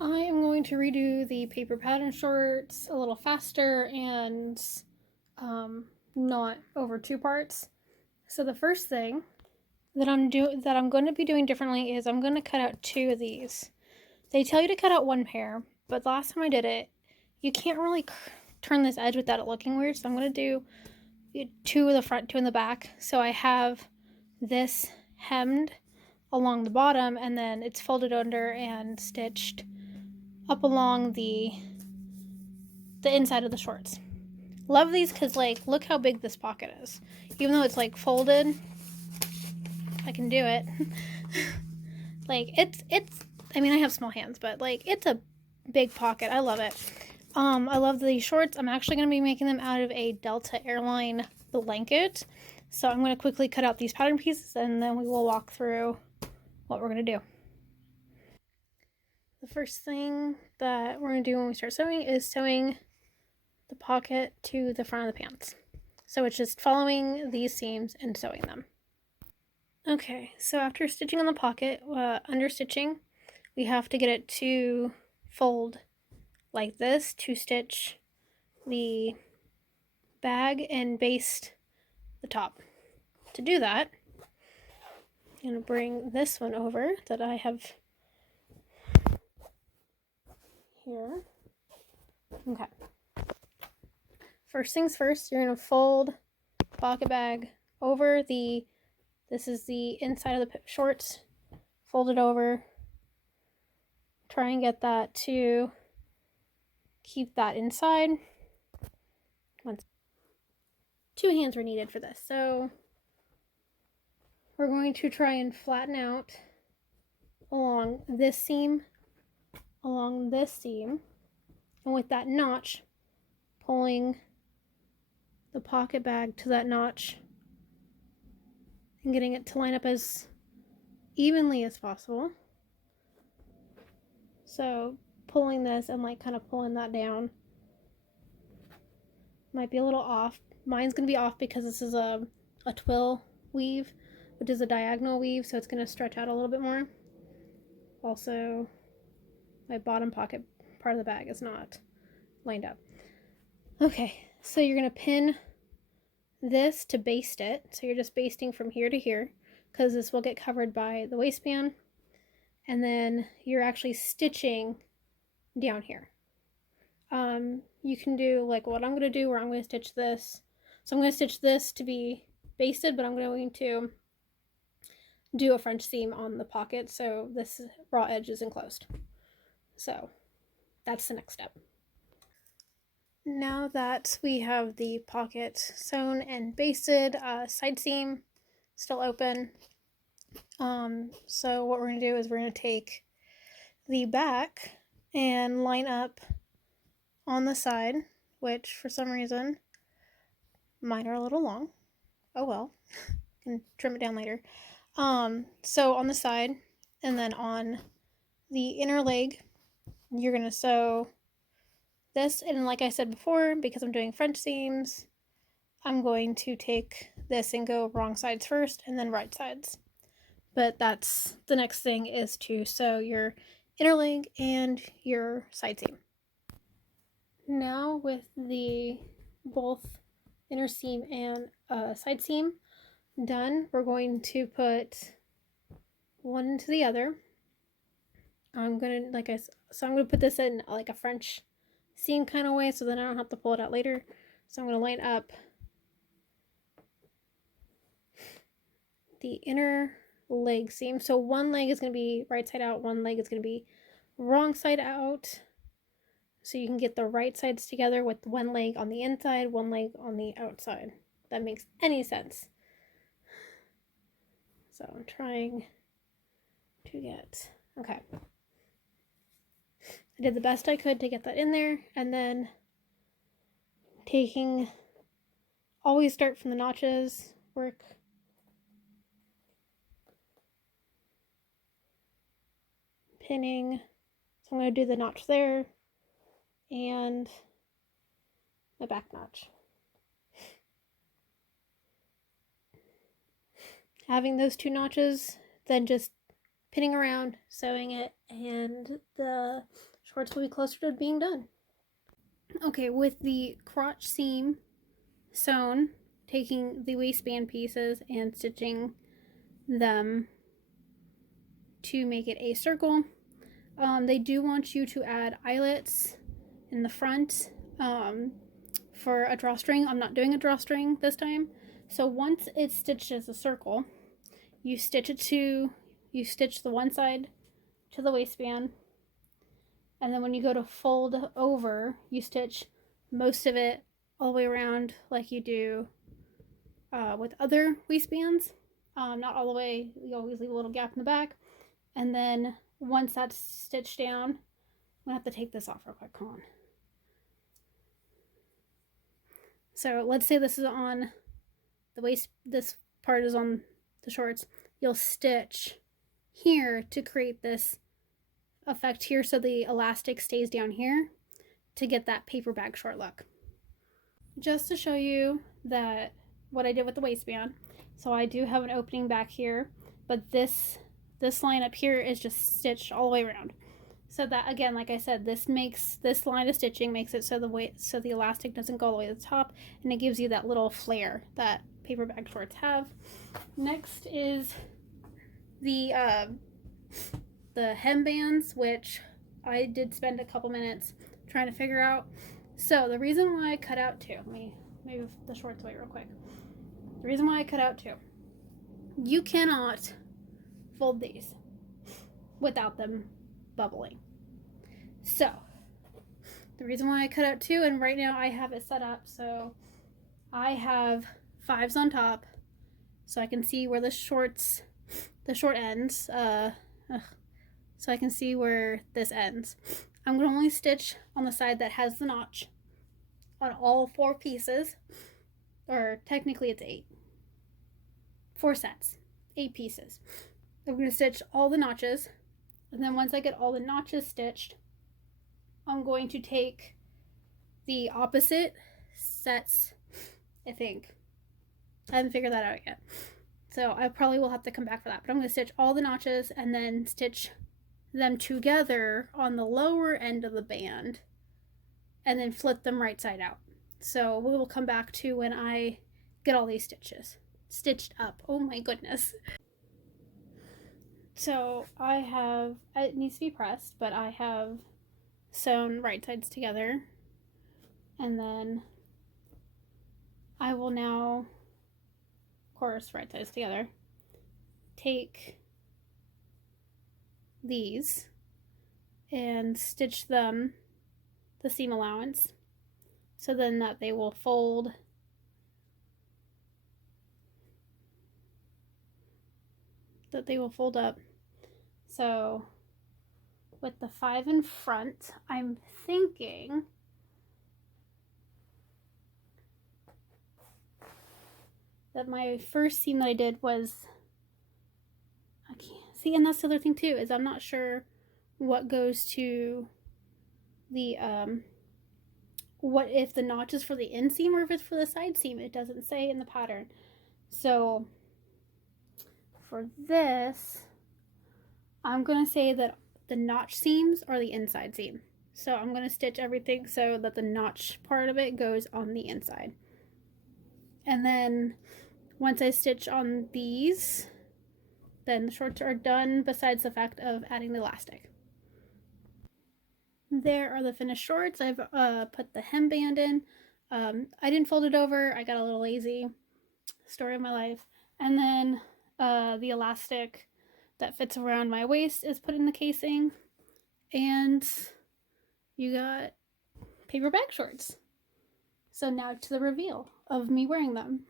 I am going to redo the paper pattern shorts a little faster and not over two parts. So the first thing that I'm going to be doing differently is I'm going to cut out two of these. They tell you to cut out one pair, but last time I did it, you can't really turn this edge without it looking weird. So I'm going to do two in the front, two in the back. So I have this hemmed along the bottom, and then it's folded under and stitched up along the inside of the shorts. Love these because, like, look how big this pocket is. Even though it's like folded, I can do it. Like, it's I mean, I have small hands, but like, it's a big pocket. I love it. I love these shorts. I'm actually going to be making them out of a Delta Airline blanket. So I'm going to quickly cut out these pattern pieces and then we will walk through what we're going to do. The first thing that we're going to do when we start sewing is sewing the pocket to the front of the pants. So it's just following these seams and sewing them. Okay, so after stitching on the pocket, under stitching, we have to get it to fold like this to stitch the bag and baste the top. To do that, I'm going to bring this one over that I have here. Okay. First things first, you're going to fold pocket bag over this is the inside of the shorts, fold it over, try and get that to keep that inside. Two hands were needed for this, so we're going to try and flatten out along this seam, and with that notch, pulling the pocket bag to that notch and getting it to line up as evenly as possible. So pulling this and like kind of pulling that down might be a little off. Mine's going to be off because this is a twill weave, which is a diagonal weave, so it's going to stretch out a little bit more. Also, my bottom pocket part of the bag is not lined up. Okay, so you're going to pin this to baste it. So you're just basting from here to here because this will get covered by the waistband. And then you're actually stitching down here. You can do like what I'm going to do where I'm going to stitch this. So I'm going to stitch this to be basted, but I'm going to do a French seam on the pocket so this raw edge is enclosed. So that's the next step. Now that we have the pocket sewn and basted, side seam still open. So what we're going to do is we're going to take the back and line up on the side, which for some reason mine are a little long. Oh well, can trim it down later. So on the side, and then on the inner leg, you're going to sew this, and like I said before, because I'm doing French seams, I'm going to take this and go wrong sides first and then right sides. But that's the next thing, is to sew your inner leg and your side seam. Now with the both inner seam and side seam done, we're going to put one into the other. I'm gonna I'm gonna put this in like a French seam kind of way, so then I don't have to pull it out later. So I'm gonna line up the inner leg seam. So one leg is gonna be right side out, one leg is gonna be wrong side out. So you can get the right sides together with one leg on the inside, one leg on the outside. If that makes any sense. So I'm trying to get, okay. I did the best I could to get that in there, and then always start from the notches, work pinning. So I'm going to do the notch there and my back notch. Having those two notches, then just pinning around, sewing it, and the shorts will be closer to being done. Okay, with the crotch seam sewn, taking the waistband pieces and stitching them to make it a circle. They do want you to add eyelets in the front for a drawstring. I'm not doing a drawstring this time. So once it's stitched as a circle, you stitch the one side to the waistband, and then when you go to fold over, you stitch most of it all the way around like you do with other waistbands. Not all the way, you always leave a little gap in the back. And then once that's stitched down, I'm gonna have to take this off real quick. Hold on. So let's say this is on the waist, this part is on the shorts. You'll stitch here to create this effect here so the elastic stays down here to get that paper bag short look. Just to show you that what I did with the waistband, so I do have an opening back here, but this line up here is just stitched all the way around. So that, again, like I said, this line of stitching makes it so the elastic doesn't go all the way to the top, and it gives you that little flare that paper bag shorts have. Next is the hem bands, which I did spend a couple minutes trying to figure out. So the reason why I cut out two, let me move the shorts away real quick. The reason why I cut out two, you cannot fold these without them bubbling. So the reason why I cut out two, and right now I have it set up so I have 5s on top, so I can see where the short ends. So I can see where this ends. I'm going to only stitch on the side that has the notch on all 4 pieces, or technically it's 8. 4 sets, 8 pieces. I'm going to stitch all the notches, and then once I get all the notches stitched, I'm going to take the opposite sets, I think. I haven't figured that out yet. So I probably will have to come back for that. But I'm going to stitch all the notches and then stitch them together on the lower end of the band and then flip them right side out. So we will come back to when I get all these stitches stitched up. Oh my goodness. So I have, it needs to be pressed, but I have sewn right sides together, and then I will now, of course, right sides together, take these and stitch them the seam allowance so then that they will fold up. So with the 5 in front, I'm thinking that my first seam that I did was, I can't see, and that's the other thing too, is I'm not sure what goes to the what if the notch is for the inseam or if it's for the side seam. It doesn't say in the pattern. So for this, I'm going to say that the notch seams are the inside seam. So I'm going to stitch everything so that the notch part of it goes on the inside. And then once I stitch on these, then the shorts are done, besides the fact of adding the elastic. There are the finished shorts. I've put the hemband in. I didn't fold it over. I got a little lazy. Story of my life. And then the elastic that fits around my waist is put in the casing, and you got paper bag shorts. So now to the reveal of me wearing them.